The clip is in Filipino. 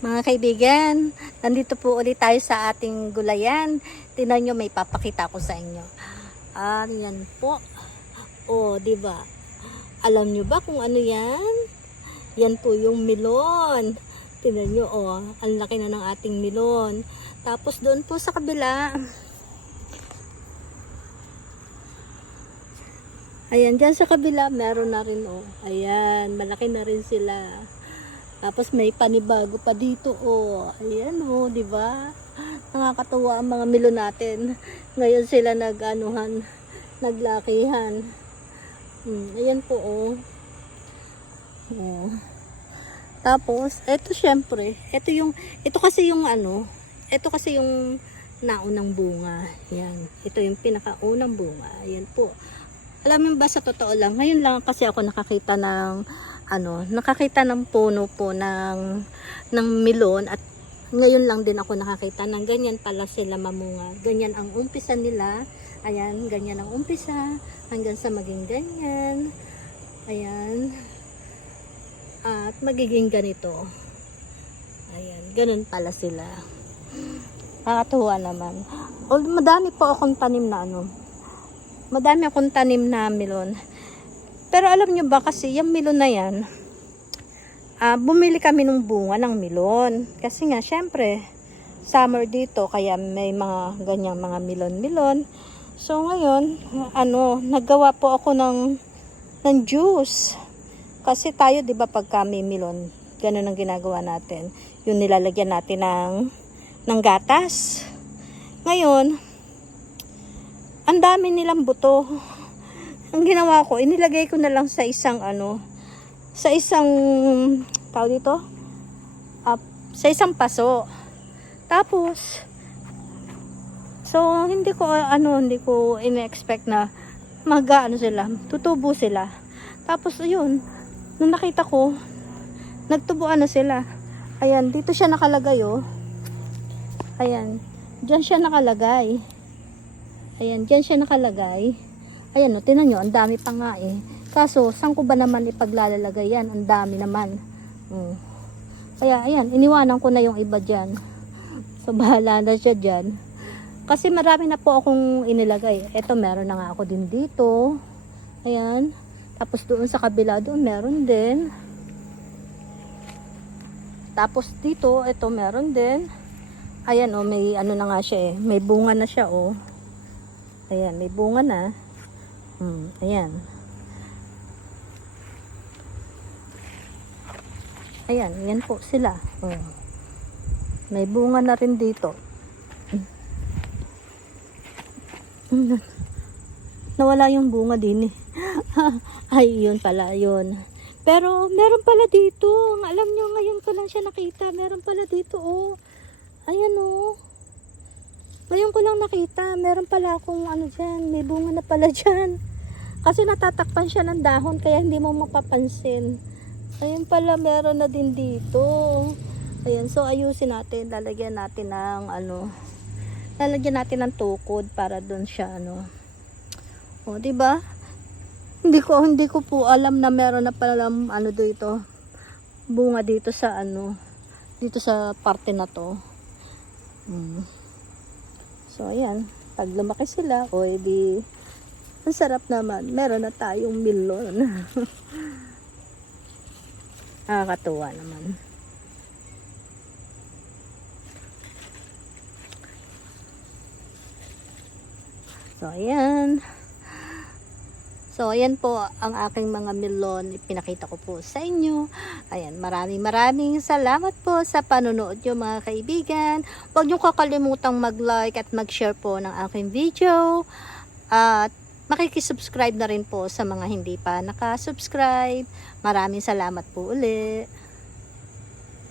Mga kaibigan, nandito po ulit tayo sa ating gulayan. Tingnan nyo, may papakita ko sa inyo. Yan po. Di ba? Alam nyo ba kung ano yan? Yan po yung melon. Tingnan nyo, ang laki na ng ating melon. Tapos doon po sa kabila, ayan, dyan sa kabila, meron na rin, ayan, malaki na rin sila. Tapos may panibago pa dito, ayan, di ba? Nakakatuwa ang mga melon natin. Ngayon sila naglakihan. Ayan po, Tapos, ito syempre, ito kasi yung naunang bunga. Yan, ito yung pinakaunang bunga. Ayan po. Alam mo ba, sa totoo lang, ngayon lang kasi ako nakakita ng puno po ng melon, at ngayon lang din ako nakakita ng ganyan pala sila mamunga. Ganyan ang umpisa nila. Ayan, ganyan ang umpisa hanggang sa maging ganyan. Ayan. At magiging ganito. Ayan, ganun pala sila. Nakakatuwa naman. Madami po akong tanim na Madami akong tanim na melon. Pero alam nyo ba kasi yung melon na yan, bumili kami ng bunga ng melon. Kasi nga, syempre, summer dito, kaya may mga ganyang mga melon-melon. So, ngayon, naggawa po ako ng juice. Kasi tayo, di ba, pagka may melon, ganun ang ginagawa natin. Yung nilalagyan natin ng gatas. Ngayon, ang dami nilang buto. Ang ginawa ko, inilagay ko na lang sa isang sa isang paso. Tapos, so, hindi ko in-expect na sila, tutubo sila. Tapos, ayun, nung nakita ko, nagtubuan na sila. Ayan, dito siya nakalagay, Ayan, dyan siya nakalagay. Ayan, dyan siya nakalagay. Ayan, tinan nyo, ang dami pa nga Kaso, saan ko ba naman ipaglalagay yan? Ang dami naman. Kaya, ayan, iniwanan ko na yung iba dyan. So, bahala na siya dyan. Kasi marami na po akong inilagay. Eto, meron na nga ako din dito. Ayan. Tapos doon sa kabila, doon meron din. Tapos dito, eto meron din. Ayan, may na nga siya May bunga na siya, Ayan, may bunga na. Ayan. Ayan, yan po sila. May bunga na rin dito. Nawala yung bunga din Ay, yun pala, yun. Pero, meron pala dito. Alam nyo, ngayon ko lang siya nakita. Meron pala dito, Ayan, Ngayon ko lang nakita. Meron pala akong dyan. May bunga na pala dyan. Kasi natatakpan siya ng dahon, kaya hindi mo mapapansin. Ayun pala, meron na din dito. Ayan, so ayusin natin. Lalagyan natin ng tukod para doon siya, diba? Hindi ko po alam na meron na pala dito. Bunga dito sa dito sa parte na to. So, ayan. Pag lumaki sila, edi ang sarap naman. Meron na tayong melon. Nakakatuwa naman. So, ayan. So, ayan po ang aking mga melon. Ipinakita ko po sa inyo. Ayan, maraming salamat po sa panonood nyo, mga kaibigan. Huwag nyo kakalimutang mag-like at mag-share po ng aking video. At makikisubscribe na rin po sa mga hindi pa nakasubscribe. Maraming salamat po ulit.